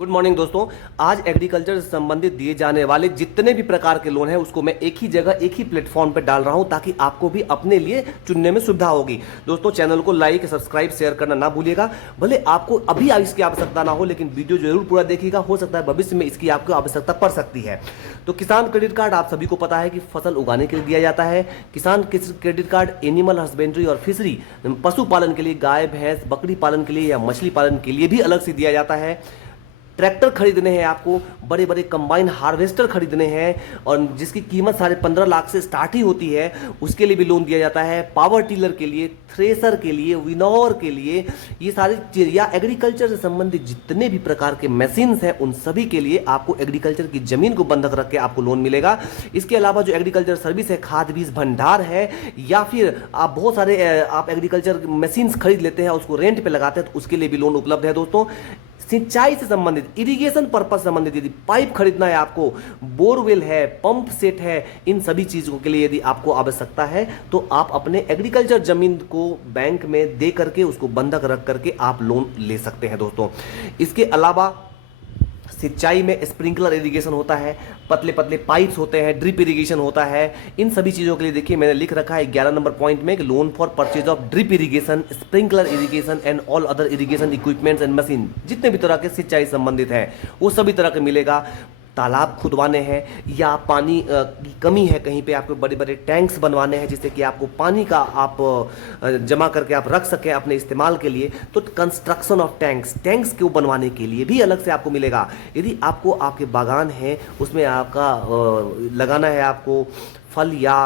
Good morning दोस्तों। आज agriculture से संबंधित दिए जाने वाले जितने भी प्रकार के लोन हैं उसको मैं एक ही जगह एक ही प्लेटफॉर्म पर डाल रहा हूं ताकि आपको भी अपने लिए चुनने में सुविधा होगी। दोस्तों चैनल को लाइक सब्सक्राइब शेयर करना ना भूलिएगा। भले आपको अभी इसकी आवश्यकता ना हो लेकिन वीडियो जरूर पूरा देखिएगा, हो सकता है भविष्य में इसकी आपको आवश्यकता पड़ सकती है। तो किसान क्रेडिट कार्ड आप सभी को पता है कि फसल उगाने के लिए दिया जाता है। किसान क्रेडिट कार्ड एनिमल हस्बेंड्री और फिशरी पशुपालन के लिए, गाय भैंस बकरी पालन के लिए या मछली पालन के लिए भी अलग से दिया जाता है। ट्रैक्टर खरीदने हैं आपको, बड़े बड़े कंबाइन हार्वेस्टर खरीदने हैं और जिसकी कीमत 15.5 लाख से स्टार्ट ही होती है, उसके लिए भी लोन दिया जाता है। पावर टिलर के लिए, थ्रेसर के लिए, विनोर के लिए, ये सारी चीज या एग्रीकल्चर से संबंधित जितने भी प्रकार के मशीन्स हैं उन सभी के लिए आपको एग्रीकल्चर की जमीन को बंधक रख के आपको लोन मिलेगा। इसके अलावा जो एग्रीकल्चर सर्विस है, खाद बीज भंडार है, या फिर आप बहुत सारे आप एग्रीकल्चर मशीन्स खरीद लेते हैं उसको रेंट पे लगाते हैं तो उसके लिए भी लोन उपलब्ध है। दोस्तों सिंचाई से संबंधित, इरिगेशन पर्पस संबंधित, यदि पाइप खरीदना है आपको, बोरवेल है, पंप सेट है, इन सभी चीजों के लिए यदि आपको आवश्यकता है तो आप अपने एग्रीकल्चर जमीन को बैंक में दे करके उसको बंधक रख करके आप लोन ले सकते हैं। दोस्तों इसके अलावा सिंचाई में स्प्रिंकलर इरिगेशन होता है, पतले पतले पाइप्स होते हैं, ड्रिप इरिगेशन होता है। इन सभी चीज़ों के लिए देखिए मैंने लिख रखा है 11 नंबर पॉइंट में कि loan for purchase of drip irrigation, sprinkler irrigation and all other irrigation equipments and machine, जितने भी तरह के सिंचाई संबंधित है वो सभी तरह के मिलेगा। तालाब खुदवाने हैं या पानी की कमी है कहीं पे, आपको बड़े बड़े टैंक्स बनवाने हैं जिससे कि आपको पानी का आप जमा करके आप रख सकें अपने इस्तेमाल के लिए, तो कंस्ट्रक्शन ऑफ टैंक्स को बनवाने के लिए भी अलग से आपको मिलेगा। यदि आपको आपके बागान है उसमें आपका लगाना है, आपको फल या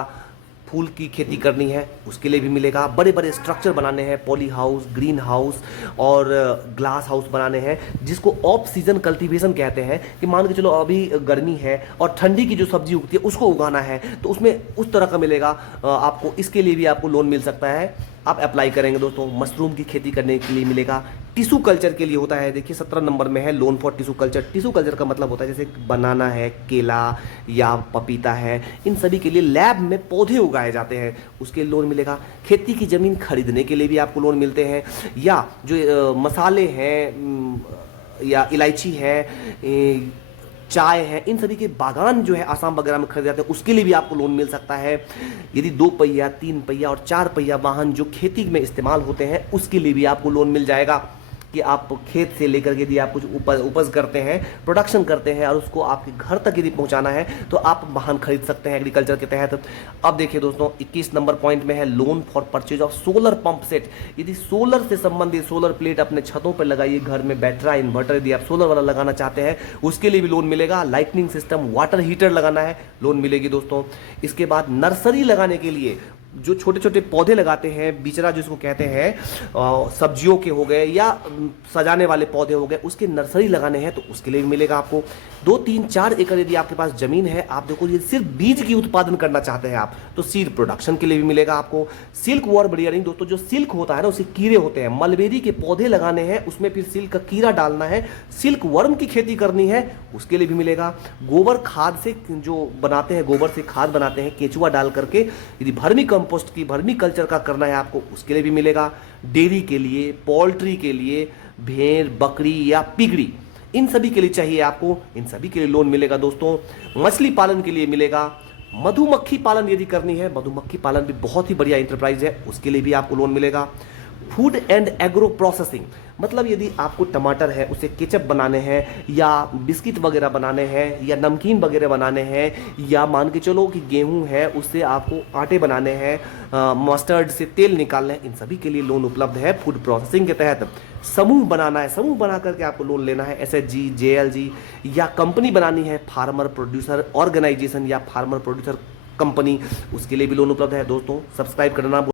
फूल की खेती करनी है उसके लिए भी मिलेगा। बड़े बड़े स्ट्रक्चर बनाने हैं, पॉली हाउस, ग्रीन हाउस और ग्लास हाउस बनाने हैं, जिसको ऑफ सीजन कल्टीवेशन कहते हैं कि मान के चलो अभी गर्मी है और ठंडी की जो सब्जी उगती है उसको उगाना है तो उसमें उस तरह का मिलेगा आपको। इसके लिए भी आपको लोन मिल सकता है, आप अप्लाई करेंगे। दोस्तों मशरूम की खेती करने के लिए मिलेगा। टिश्यू कल्चर के लिए होता है, देखिए 17 नंबर में है loan for tissue culture. Tissue culture का मतलब होता है जैसे बनाना है, केला या पपीता है, इन सभी के लिए लैब में पौधे उगाए जाते हैं, उसके लोन मिलेगा। खेती की ज़मीन खरीदने के लिए भी आपको लोन मिलते हैं, या जो मसाले हैं या इलायची है, चाय है, इन सभी के बागान जो है आसाम वगैरह में खरीदे जाते हैं उसके लिए भी आपको लोन मिल सकता है। यदि 2 पहिया, 3 पहिया और 4 पहिया वाहन जो खेती में इस्तेमाल होते हैं उसके लिए भी आपको लोन मिल जाएगा कि आप खेत से लेकर के यदि आप कुछ उपज करते हैं, प्रोडक्शन करते हैं और उसको आपके घर तक यदि पहुंचाना है तो आप वाहन खरीद सकते हैं एग्रीकल्चर के तहत। अब देखिए दोस्तों 21 नंबर पॉइंट में है loan for purchase of solar pump set. यदि सोलर से संबंधित सोलर प्लेट अपने छतों पर लगाइए, घर में बैटरा इन्वर्टर यदि आप सोलर वाला लगाना चाहते हैं उसके लिए भी लोन मिलेगा। लाइटनिंग सिस्टम, वाटर हीटर लगाना है, लोन मिलेगी दोस्तों। इसके बाद नर्सरी लगाने के लिए जो छोटे छोटे पौधे लगाते हैं, बिचरा जिसको कहते हैं, सब्जियों के हो गए या सजाने वाले पौधे हो गए, उसके नर्सरी लगाने हैं तो उसके लिए भी मिलेगा आपको। 2, 3, 4 एकड़ यदि आपके पास जमीन है, आप देखो ये सिर्फ बीज की उत्पादन करना चाहते हैं आप, तो सीड प्रोडक्शन के लिए भी मिलेगा आपको। सिल्क वर्म ब्रीडिंग, दोस्तों जो सिल्क होता है ना उसे कीड़े होते हैं, मलबेरी के पौधे लगाने हैं, उसमें फिर सिल्क का कीड़ा डालना है, सिल्क वर्म की खेती करनी है उसके लिए भी मिलेगा। गोबर खाद से जो बनाते हैं, गोबर से खाद बनाते हैं केचुआ डाल करके, यदि भर्मी कंपोस्ट की, भर्मी कल्चर का करना है आपको उसके लिए भी मिलेगा। डेयरी के लिए, पोल्ट्री के लिए, भेड़ बकरी या पिगड़ी, इन सभी के लिए चाहिए आपको, इन सभी के लिए लोन मिलेगा। दोस्तों मछली पालन के लिए मिलेगा। मधुमक्खी पालन यदि करनी है, मधुमक्खी पालन भी बहुत ही बढ़िया इंटरप्राइज है, उसके लिए भी आपको लोन मिलेगा। फूड एंड एग्रो प्रोसेसिंग, मतलब यदि आपको टमाटर है उसे केचप बनाने हैं या बिस्किट वगैरह बनाने हैं या नमकीन वगैरह बनाने हैं, या मान के चलो कि गेहूं है उससे आपको आटे बनाने हैं, मस्टर्ड से तेल निकालना है, इन सभी के लिए लोन उपलब्ध है फूड प्रोसेसिंग के तहत। समूह बनाना है, समूह बना करके आपको लोन लेना है, एसएचजी, जेएलजी, या कंपनी बनानी है, फार्मर प्रोड्यूसर ऑर्गेनाइजेशन या फार्मर प्रोड्यूसर कंपनी, उसके लिए भी लोन उपलब्ध है। दोस्तों सब्सक्राइब करना